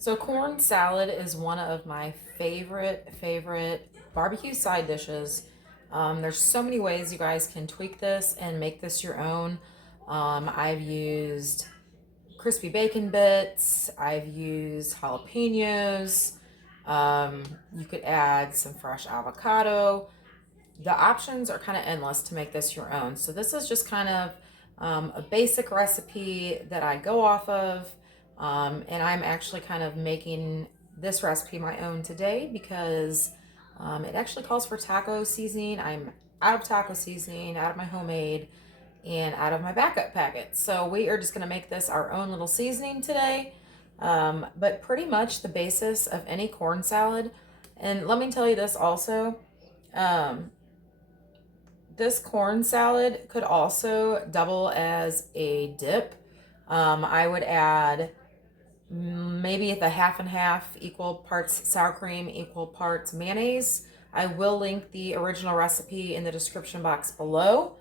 So corn salad is one of my favorite barbecue side dishes. There's so many ways you guys can tweak this and make this your own. I've used crispy bacon bits. I've used jalapenos. You could add some fresh avocado. The options are kind of endless to make this your own. So this is just kind of a basic recipe that I go off of. And I'm actually kind of making this recipe my own today because it actually calls for taco seasoning. I'm out of taco seasoning, out of my homemade, and out of my backup packet. So we are just going to make this our own little seasoning today. But pretty much the basis of any corn salad. And let me tell you this also. This corn salad could also double as a dip. I would add maybe the half and half, equal parts sour cream, equal parts mayonnaise. I will link the original recipe in the description box below.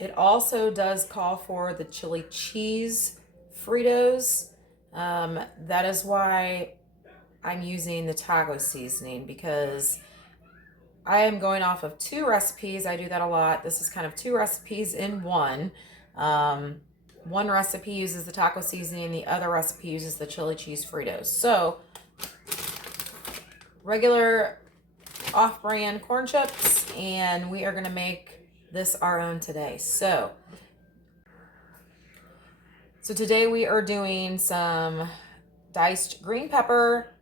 It also does call for the chili cheese Fritos. That is why I'm using the taco seasoning, because I am going off of two recipes. I do that a lot. This is kind of two recipes in one. One recipe uses the taco seasoning, the other recipe uses the chili cheese Fritos. So, regular off-brand corn chips, and we are going to make this our own today. So today we are doing some diced green pepper,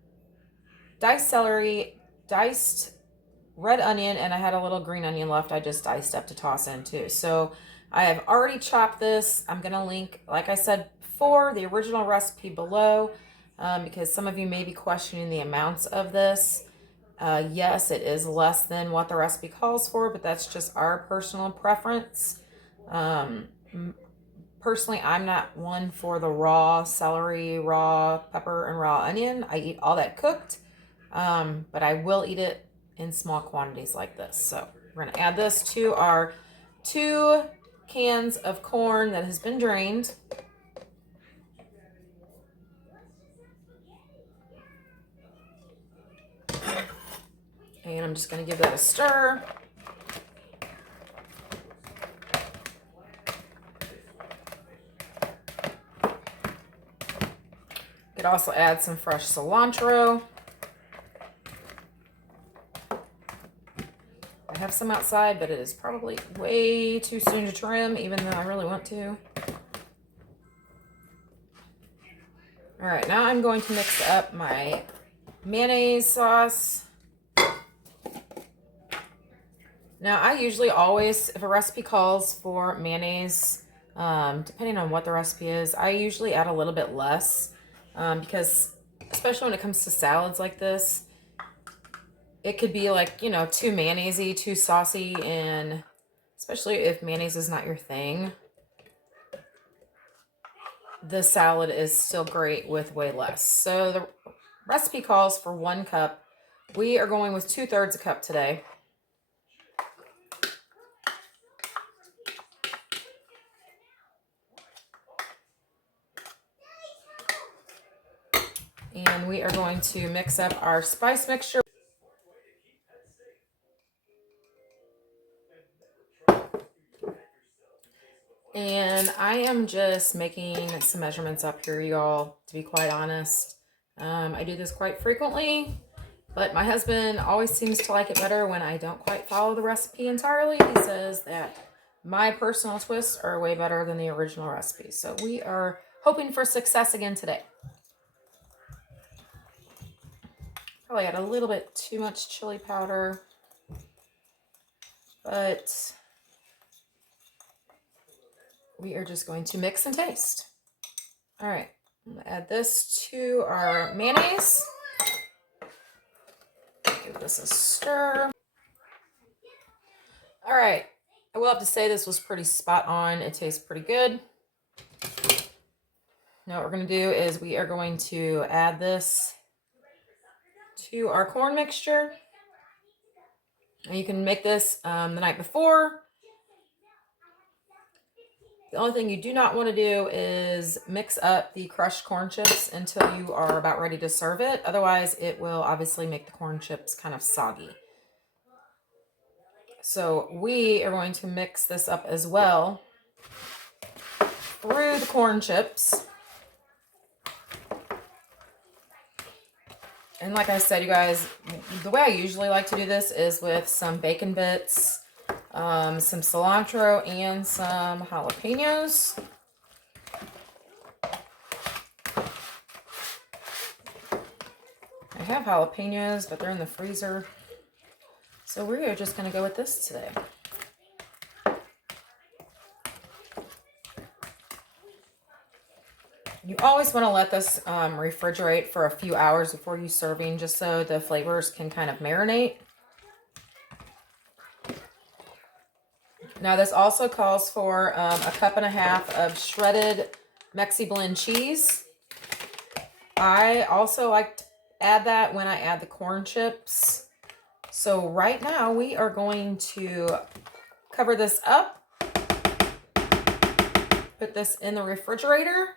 diced celery, diced red onion, and I had a little green onion left. I just diced up to toss in too. So I have already chopped this. I'm going to link, like I said before, the original recipe below because some of you may be questioning the amounts of this. Yes, it is less than what the recipe calls for, but that's just our personal preference. Personally, I'm not one for the raw celery, raw pepper, and raw onion. I eat all that cooked, but I will eat it in small quantities like this. So we're going to add this to our 2 cans of corn that has been drained. And I'm just going to give that a stir. You could also add some fresh cilantro. I have some outside, but it is probably way too soon to trim, even though I really want to. All right, now I'm going to mix up my mayonnaise sauce. Now, I usually always, if a recipe calls for mayonnaise, depending on what the recipe is, I usually add a little bit less because, especially when it comes to salads like this, it could be like, you know, too mayonnaisey, too saucy, and especially if mayonnaise is not your thing, the salad is still great with way less. So the recipe calls for 1 cup. We are going with 2/3 a cup today. And we are going to mix up our spice mixture. And I am just making some measurements up here, y'all, to be quite honest. I do this quite frequently, but my husband always seems to like it better when I don't quite follow the recipe entirely. He says that my personal twists are way better than the original recipe. So we are hoping for success again today. Probably add a little bit too much chili powder, but we are just going to mix and taste. All right, I'm gonna add this to our mayonnaise. Give this a stir. All right, I will have to say this was pretty spot on. It tastes pretty good. Now what we're gonna do is we are going to add this to our corn mixture. And you can make this the night before. The only thing you do not want to do is mix up the crushed corn chips until you are about ready to serve it. Otherwise, it will obviously make the corn chips kind of soggy. So we are going to mix this up as well through the corn chips. And like I said, you guys, the way I usually like to do this is with some bacon bits, some cilantro, and some jalapenos. I have jalapenos, but they're in the freezer. So we are just going to go with this today. You always want to let this refrigerate for a few hours before you serving, just so the flavors can kind of marinate. Now this also calls for a cup and a half of shredded Mexi Blend cheese. I also like to add that when I add the corn chips. So right now we are going to cover this up, put this in the refrigerator.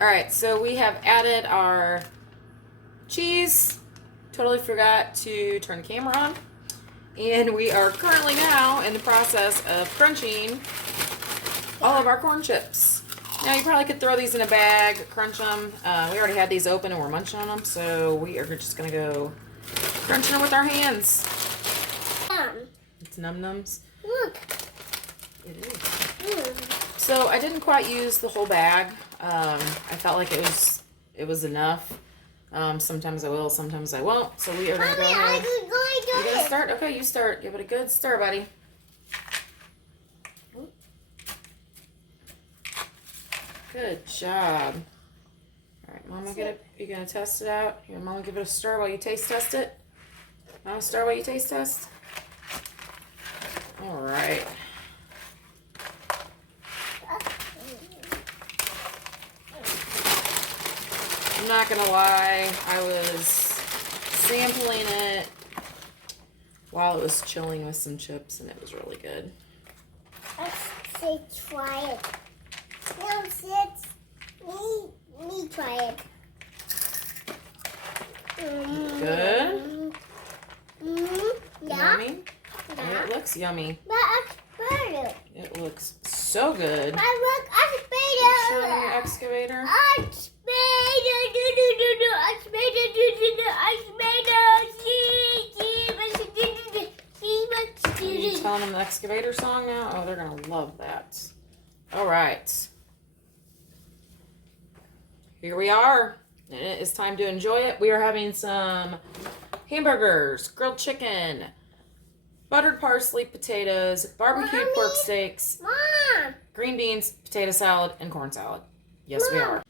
All right, so we have added our cheese. Totally forgot to turn the camera on. And we are currently now in the process of crunching all of our corn chips. Now you probably could throw these in a bag, crunch them. We already had these open and we're munching on them, so we are just gonna go crunching them with our hands. It's num-nums. Look. It is. So I didn't quite use the whole bag. I felt like it was enough. Sometimes I will, sometimes I won't. So we are gonna go ahead. You gonna start? Okay, you start. Give it a good stir, buddy. Good job. All right, Mama, get it. You gonna test it out? Here, Mama, give it a stir while you taste test it. Mama, stir while you taste test. All right. I'm not gonna lie, I was sampling it while it was chilling with some chips, and it was really good. Let's say try it. No, me try it. Good? Yeah. Yummy? Yeah. It looks yummy. But excavator. It looks so good. But look, excavator. Show me your excavator. Excavator. Are you telling them the excavator song now? Oh, they're gonna love that. All right. Here we are. And it is time to enjoy it. We are having some hamburgers, grilled chicken, buttered parsley potatoes, barbecued pork steaks, Mom. green beans, potato salad, and corn salad. Yes, we are.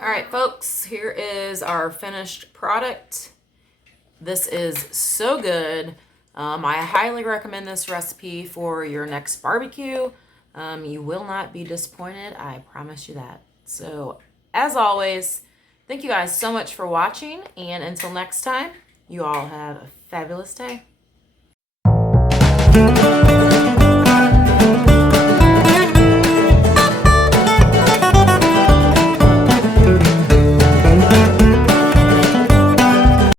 All right, folks, here is our finished product. This is so good. I highly recommend this recipe for your next barbecue. You will not be disappointed. I promise you that. So, as always, thank you guys so much for watching. And until next time, you all have a fabulous day.